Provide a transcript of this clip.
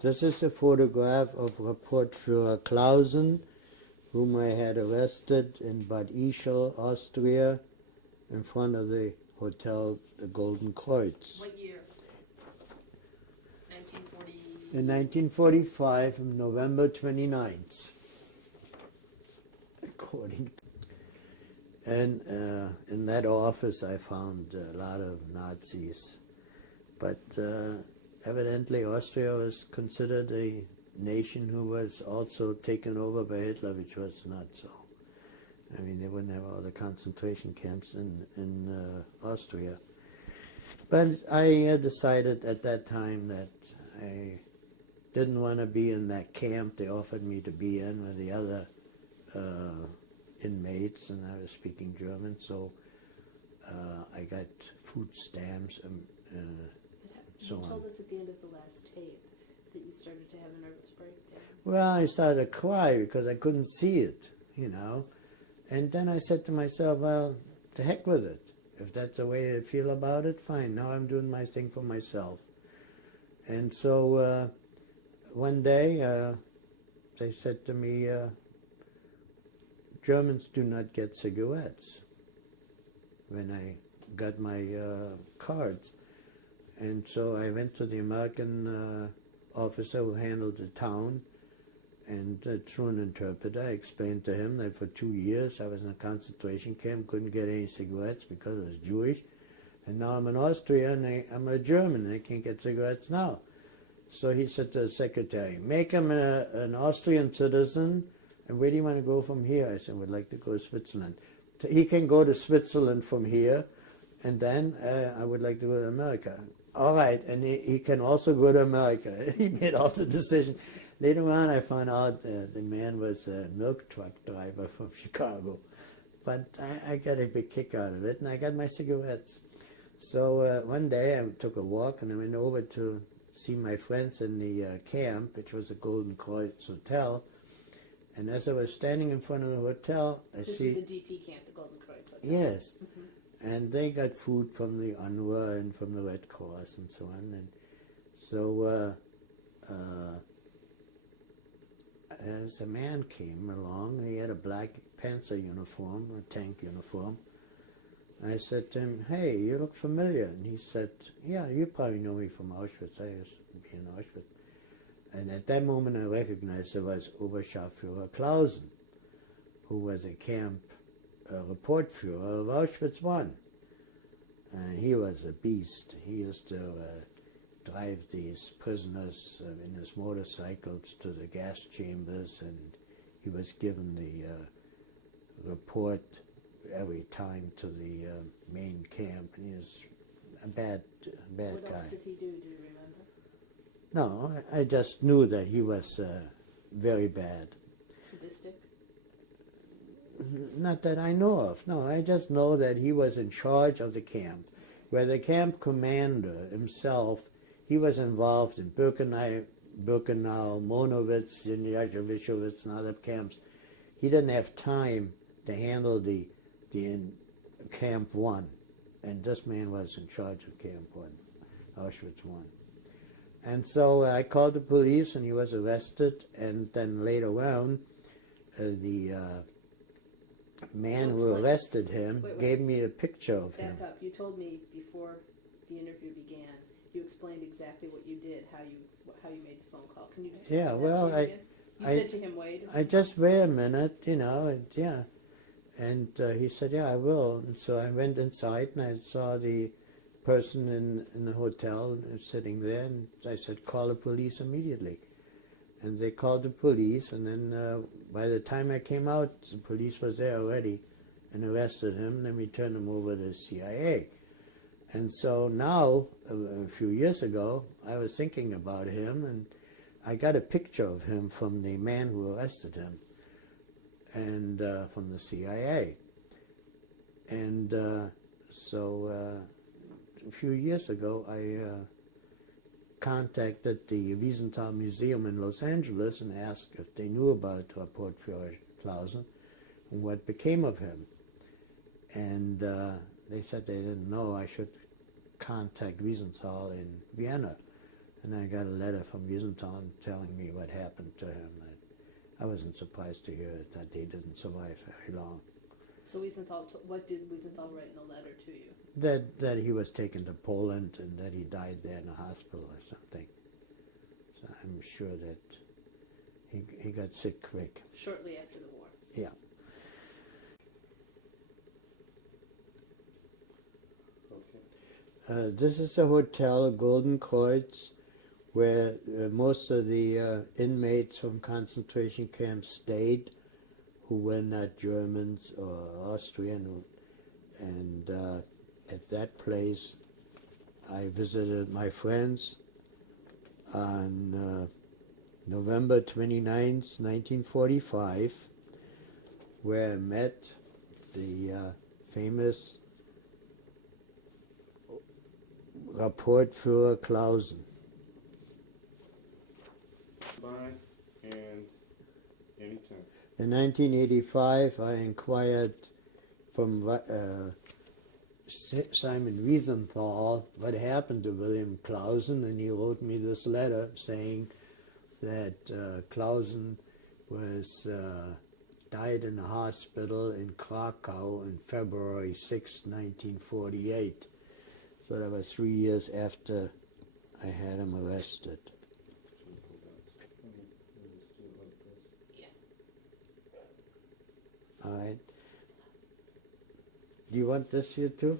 This is a photograph of Reportführer Clausen, whom I had arrested in Bad Ischl, Austria, in front of the hotel, the Golden Kreuz. What year? 1940? In 1945, on November 29th, according to... And in that office I found a lot of Nazis. But evidently Austria was considered a nation who was also taken over by Hitler, which was not so. I mean, they wouldn't have all the concentration camps in Austria. But I decided at that time that I didn't want to be in that camp they offered me to be in with the other inmates, and I was speaking German, so I got food stamps and so on. You told us at the end of the last tape that you started to have a nervous breakdown. Well, I started to cry because I couldn't see it, you know. And then I said to myself, well, to heck with it. If that's the way I feel about it, fine. Now I'm doing my thing for myself. And so one day they said to me, Germans do not get cigarettes, when I got my cards. And so I went to the American officer who handled the town, and through an interpreter I explained to him that for 2 years I was in a concentration camp, couldn't get any cigarettes because I was Jewish, and now I'm in Austria and I'm a German and I can't get cigarettes now. So he said to the secretary, make him an Austrian citizen, and where do you want to go from here? I said, I would like to go to Switzerland. He can go to Switzerland from here, and then I would like to go to America. All right, and he can also go to America. He made all the decisions. Later on, I found out the man was a milk truck driver from Chicago. But I got a big kick out of it, and I got my cigarettes. So one day I took a walk, and I went over to see my friends in the camp, which was a Golden Kreuz hotel. And as I was standing in front of the hotel, I see... This is a DP camp, the Golden Kreuz hotel. Yes. Mm-hmm. And they got food from the UNRWA and from the Red Cross and so on. And so as a man came along, he had a black Panzer uniform, a tank uniform. I said to him, hey, you look familiar. And he said, yeah, you probably know me from Auschwitz. I used to be in Auschwitz. And at that moment I recognized it was Oberscharführer Clausen, who was a camp Reportführer of Auschwitz I. And he was a beast. He used to drive these prisoners in his motorcycles to the gas chambers, and he was given the report every time to the main camp. And he was a bad guy. What else did he do you remember? No, I just knew that he was very bad. Sadistic? Not that I know of. No, I just know that he was in charge of the camp, where the camp commander himself, he was involved in Birkenau, Monowitz, Auschwitz, and other camps. He didn't have time to handle the Camp 1, and this man was in charge of Camp 1, Auschwitz 1. And so I called the police, and he was arrested, and then later on, the man who arrested him gave me a picture of him. Back up. You told me before the interview began, you explained exactly what you did, how you made the phone call. Can you just Yeah, well, you said to him, wait. I just wait a minute, you know, and yeah. And he said, yeah, I will. And so I went inside and I saw the person in the hotel sitting there, and I said, call the police immediately. And they called the police, and then by the time I came out, the police was there already and arrested him, and then we turned him over to the CIA. And so now, a few years ago, I was thinking about him, and I got a picture of him from the man who arrested him, and from the CIA. And so a few years ago, I contacted the Wiesenthal Museum in Los Angeles and asked if they knew about Reportführer Clausen and what became of him. And they said they didn't know. I should contact Wiesenthal in Vienna. And I got a letter from Wiesenthal telling me what happened to him. I wasn't surprised to hear that he didn't survive very long. So what did Wiesenthal write in the letter to you? That he was taken to Poland and that he died there in a hospital or something. So I'm sure that he got sick quick. Shortly after the war. Yeah. Okay. This is the hotel Golden Kreuz, where most of the inmates from concentration camps stayed, who were not Germans or Austrian. And at that place, I visited my friends on November 29th, 1945, where I met the famous Rapportführer Clausen. Bye, and anytime. In 1985, I inquired from Simon Wiesenthal what happened to Wilhelm Clausen, and he wrote me this letter saying that Clausen was died in a hospital in Krakow on February 6, 1948. So that was 3 years after I had him arrested. Yeah. All right. Do you want this here too?